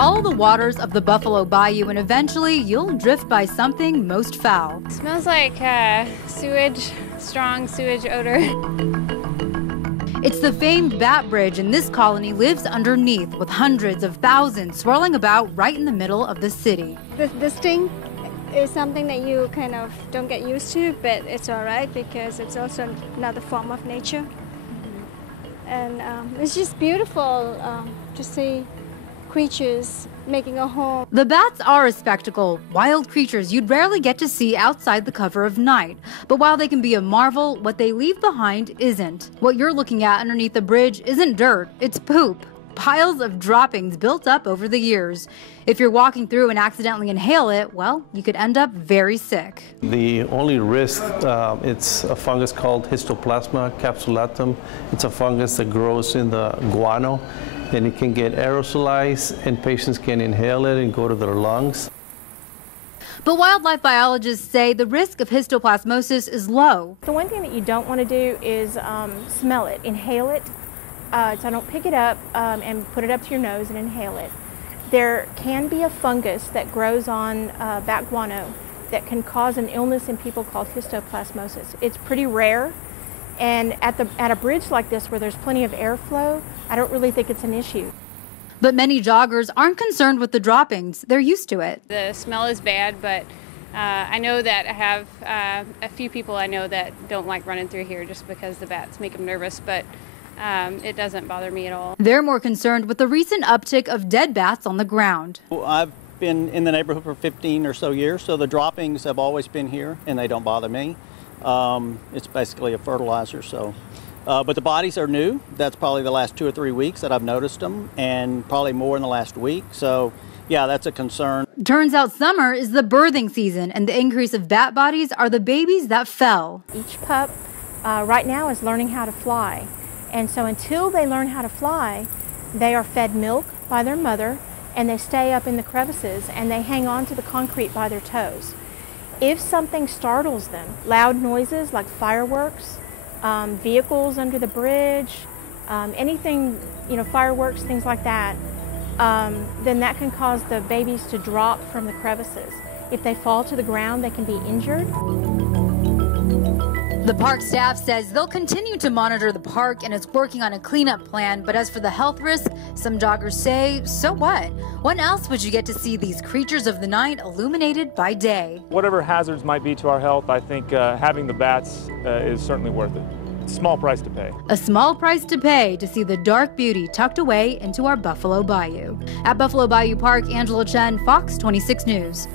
Follow the waters of the Buffalo Bayou and eventually you'll drift by something most foul. It smells like sewage, strong sewage odor. It's the famed Bat Bridge, and this colony lives underneath with hundreds of thousands swirling about right in the middle of the city. This thing is something that you kind of don't get used to, but it's all right because it's also another form of nature. And it's just beautiful to see creatures making a home. The bats are a spectacle, wild creatures you'd rarely get to see outside the cover of night. But while they can be a marvel, what they leave behind isn't. What you're looking at underneath the bridge isn't dirt, it's poop. Piles of droppings built up over the years. If you're walking through and accidentally inhale it, well, you could end up very sick. The only risk, it's a fungus called Histoplasma capsulatum. It's a fungus that grows in the guano, and it can get aerosolized, and patients can inhale it and go to their lungs. But wildlife biologists say the risk of histoplasmosis is low. The one thing that you don't want to do is smell it, inhale it. So don't pick it up and put it up to your nose and inhale it. There can be a fungus that grows on bat guano that can cause an illness in people called histoplasmosis. It's pretty rare, and at a bridge like this where there's plenty of airflow, I don't really think it's an issue. But many joggers aren't concerned with the droppings. They're used to it. The smell is bad, but I know that I have a few people I know that don't like running through here just because the bats make them nervous, but it doesn't bother me at all. They're more concerned with the recent uptick of dead bats on the ground. I've been in the neighborhood for 15 or so years, so the droppings have always been here and they don't bother me. It's basically a fertilizer, so. But the bodies are new. That's probably the last 2 or 3 weeks that I've noticed them, and probably more in the last week. So yeah, that's a concern. Turns out summer is the birthing season, and the increase of bat bodies are the babies that fell. Each pup right now is learning how to fly. And so until they learn how to fly, they are fed milk by their mother, and they stay up in the crevices, and they hang on to the concrete by their toes. If something startles them, loud noises like fireworks, vehicles under the bridge, anything, fireworks, things like that, then that can cause the babies to drop from the crevices. If they fall to the ground, they can be injured. The park staff says they'll continue to monitor the park and is working on a cleanup plan, but as for the health risk, some joggers say, so what? When else would you get to see these creatures of the night illuminated by day? Whatever hazards might be to our health, I think having the bats is certainly worth it. Small price to pay. A small price to pay to see the dark beauty tucked away into our Buffalo Bayou. At Buffalo Bayou Park, Angela Chen, Fox 26 News.